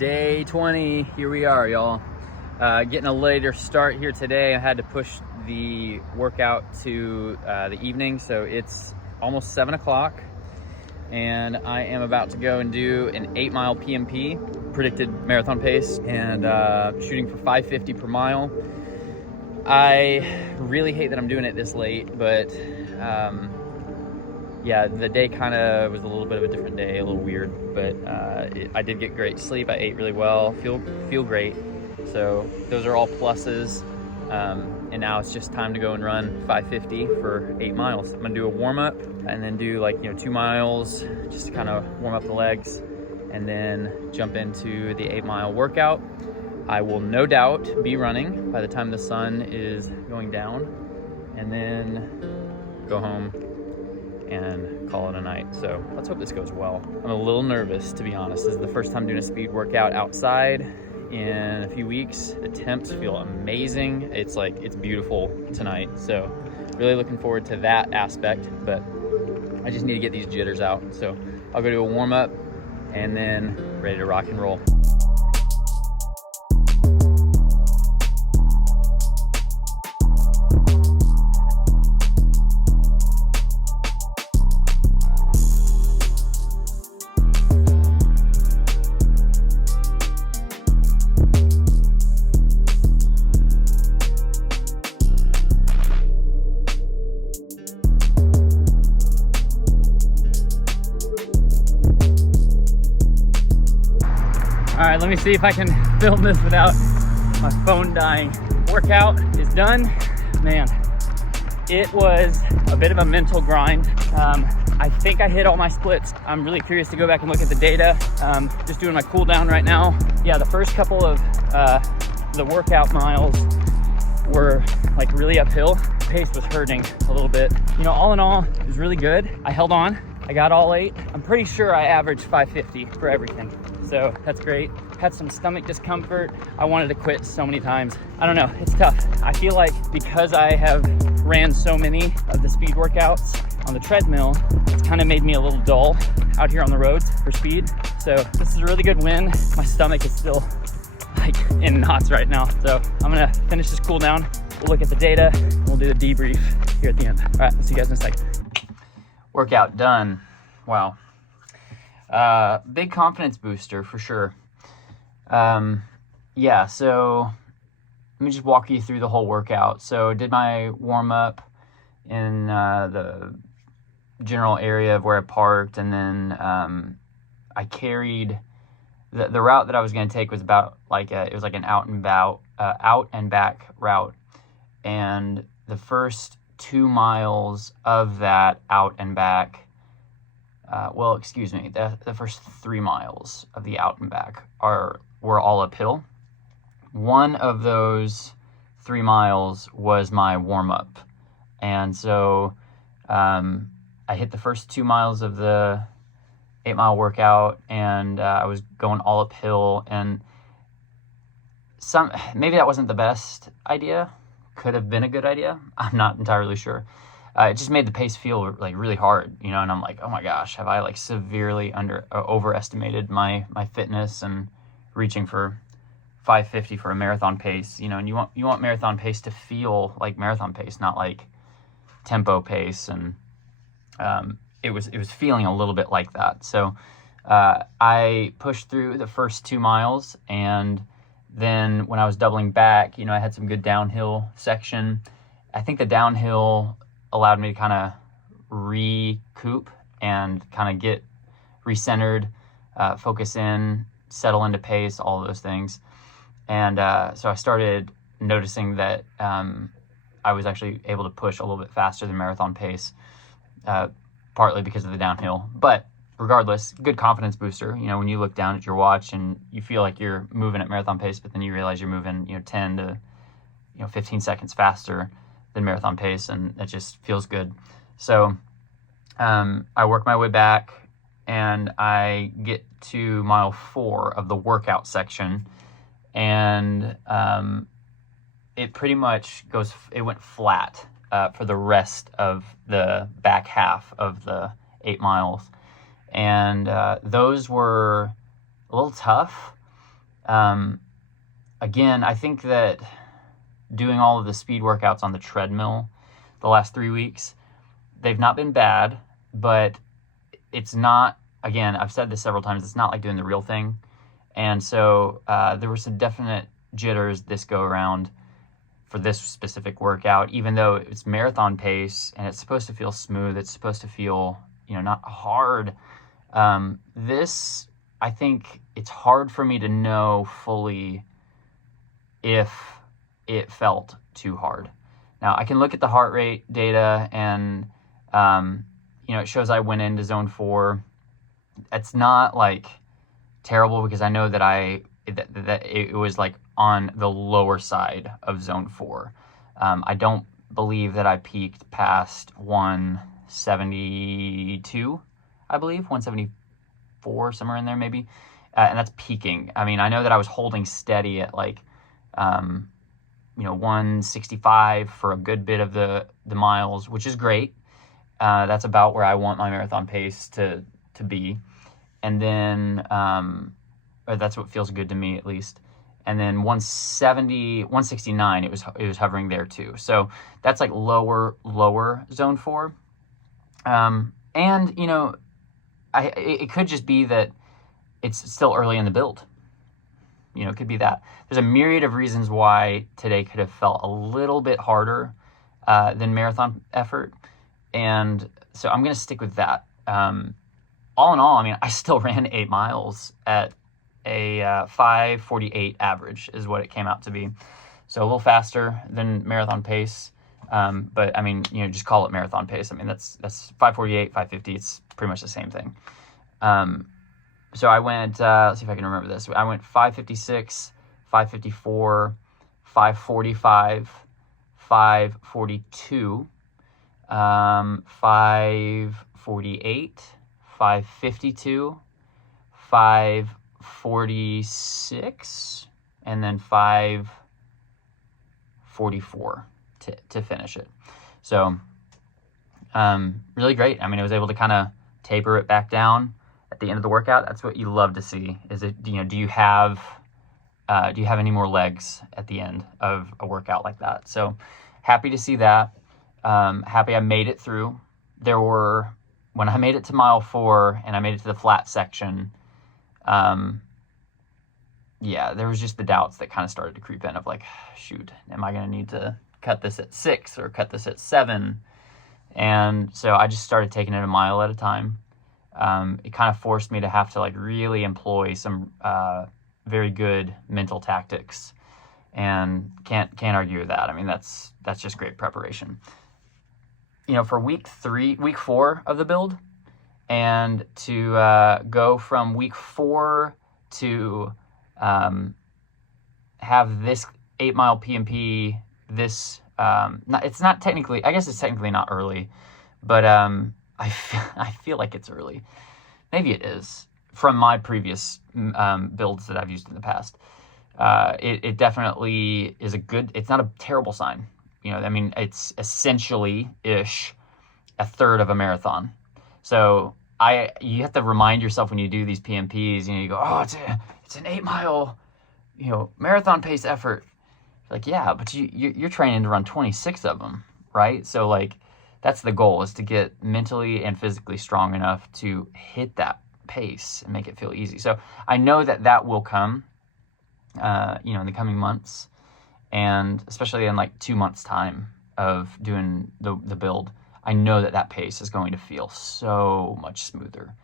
Day 20, here we are, y'all. Getting a later start here today. I had to push the workout to the evening, so it's almost 7 o'clock, and I am about to go and do an 8-mile PMP, predicted marathon pace, and shooting for 5:50 per mile. I really hate that I'm doing it this late, but yeah, the day kind of was a little bit of a different day, a little weird, but I did get great sleep. I ate really well, feel great. So those are all pluses. And now it's just time to go and run 5:50 for 8 miles. I'm gonna do a warm up and then do 2 miles just to kind of warm up the legs, and then jump into the 8-mile workout. I will no doubt be running by the time the sun is going down, and then go home and call it a night. So let's hope this goes well. I'm a little nervous, to be honest. This is the first time doing a speed workout outside in a few weeks. The temps feel amazing. It's beautiful tonight. So really looking forward to that aspect, but I just need to get these jitters out. So I'll go do a warm up and then ready to rock and roll. All right, let me see if I can film this without my phone dying. Workout is done. Man, it was a bit of a mental grind. I think I hit all my splits. I'm really curious to go back and look at the data. Just doing my cool down right now. Yeah, the first couple of the workout miles were really uphill. Pace was hurting a little bit. All in all, it was really good. I held on. I got all 8. I'm pretty sure I averaged 5:50 for everything. So that's great. Had some stomach discomfort. I wanted to quit so many times. I don't know, it's tough. I feel like because I have ran so many of the speed workouts on the treadmill, it's kind of made me a little dull out here on the roads for speed. So this is a really good win. My stomach is still in knots right now. So I'm gonna finish this cool down. We'll look at the data. We'll do the debrief here at the end. All right, I'll see you guys in a second. Workout done. Wow. Big confidence booster for sure. Yeah, so let me just walk you through the whole workout. So did my warm up in the general area of where I parked, and then I carried the route that I was going to take was about it was like an out and back route, and the first 2 miles of that out and back, the first 3 miles of the out and back were all uphill. One of those 3 miles was my warm up, and so I hit the first 2 miles of the 8-mile workout, and I was going all uphill, and maybe that wasn't the best idea. Could have been a good idea. I'm not entirely sure. It just made the pace feel really hard, and I'm like, oh my gosh, have I severely overestimated my fitness and reaching for 5:50 for a marathon pace, and you want marathon pace to feel like marathon pace, not like tempo pace, and it was feeling a little bit like that. So I pushed through the first 2 miles, and then when I was doubling back, I had some good downhill section. I think the downhill allowed me to kind of recoup and kind of get recentered, focus in, settle into pace, all of those things. And so I started noticing that I was actually able to push a little bit faster than marathon pace, partly because of the downhill. But regardless, good confidence booster. When you look down at your watch and you feel like you're moving at marathon pace, but then you realize you're moving 10 to 15 seconds faster than marathon pace, and it just feels good. So I work my way back, and I get to mile 4 of the workout section, and it pretty much went flat for the rest of the back half of the 8 miles. And those were a little tough. Again, I think that doing all of the speed workouts on the treadmill the last 3 weeks, they've not been bad, but it's not, again, I've said this several times, it's not like doing the real thing. And so there were some definite jitters this go around for this specific workout, even though it's marathon pace and it's supposed to feel smooth, it's supposed to feel, not hard. This, I think it's hard for me to know fully if it felt too hard. Now, I can look at the heart rate data and, it shows I went into zone 4. It's not like terrible because I know that that it was like on the lower side of zone 4. I don't believe that I peaked past 172, I believe, 174, somewhere in there maybe. And that's peaking. I mean, I know that I was holding steady at like, 165 for a good bit of the miles, which is great. That's about where I want my marathon pace to be. And then, or that's what feels good to me at least. And then 170, 169, it was hovering there too. So that's like lower zone 4. And, it could just be that it's still early in the build. It could be that. There's a myriad of reasons why today could have felt a little bit harder than marathon effort. And so I'm going to stick with that. All in all, I mean, I still ran 8 miles at a 5:48 average is what it came out to be. So a little faster than marathon pace. But I mean, just call it marathon pace. I mean, that's 5:48, 5:50. It's pretty much the same thing. So I went, let's see if I can remember this. I went 5:56, 5:54, 5:45, 5:42, 5:48, 5:52, 5:46, and then 5:44 to finish it. So, really great. I mean, I was able to kind of taper it back down at the end of the workout. That's what you love to see. Is it, do you have any more legs at the end of a workout like that? So happy to see that. Happy I made it through. When I made it to mile 4 and I made it to the flat section, there was just the doubts that kind of started to creep in of like, shoot, am I going to need to cut this at 6 or cut this at 7? And so I just started taking it a mile at a time. It kind of forced me to have to like really employ some very good mental tactics, and can't argue with that. I mean, that's just great preparation. For week 4 of the build, and to go from week 4 to have this 8-mile PMP, it's not technically, I guess it's technically not early, but I feel like it's early. Maybe it is from my previous builds that I've used in the past. It definitely is it's not a terrible sign. I mean, it's essentially-ish a third of a marathon. So you have to remind yourself when you do these PMPs, you go, oh, it's an 8-mile, marathon pace effort. Like, yeah, but you're training to run 26 of them, right? So like, that's the goal, is to get mentally and physically strong enough to hit that pace and make it feel easy. So I know that will come, in the coming months, and especially in like 2 months' time of doing the build, I know that pace is going to feel so much smoother.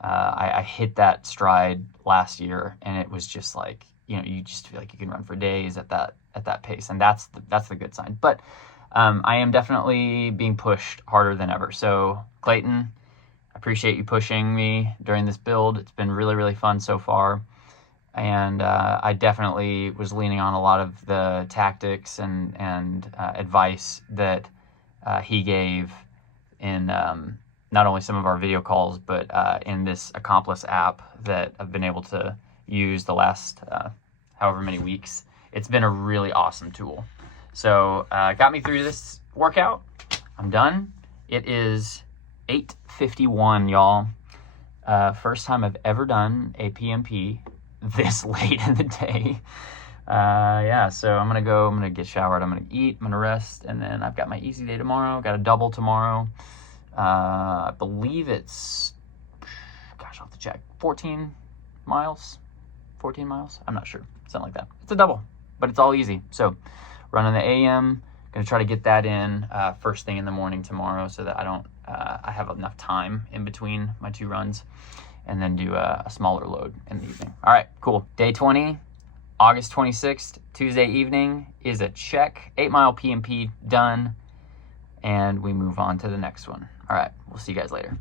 I hit that stride last year, and it was just like, you just feel like you can run for days at that pace, and that's the good sign. But I am definitely being pushed harder than ever. So Clayton, I appreciate you pushing me during this build. It's been really, really fun so far. And I definitely was leaning on a lot of the tactics and advice that he gave in not only some of our video calls, but in this Accomplice app that I've been able to use the last however many weeks. It's been a really awesome tool. So got me through this workout. I'm done. It is 8:51, y'all. First time I've ever done a PMP this late in the day. Yeah, so I'm gonna get showered, I'm gonna eat, I'm gonna rest, and then I've got my easy day tomorrow. Got a double tomorrow. I believe it's, gosh, I'll have to check, 14 miles. I'm not sure, something like that. It's a double, but it's all easy. So running the AM, gonna try to get that in first thing in the morning tomorrow, so that I have enough time in between my 2 runs, and then do a smaller load in the evening. All right, cool. Day 20, August 26th, Tuesday evening is a check. 8 mile PMP done, and we move on to the next one. All right, we'll see you guys later.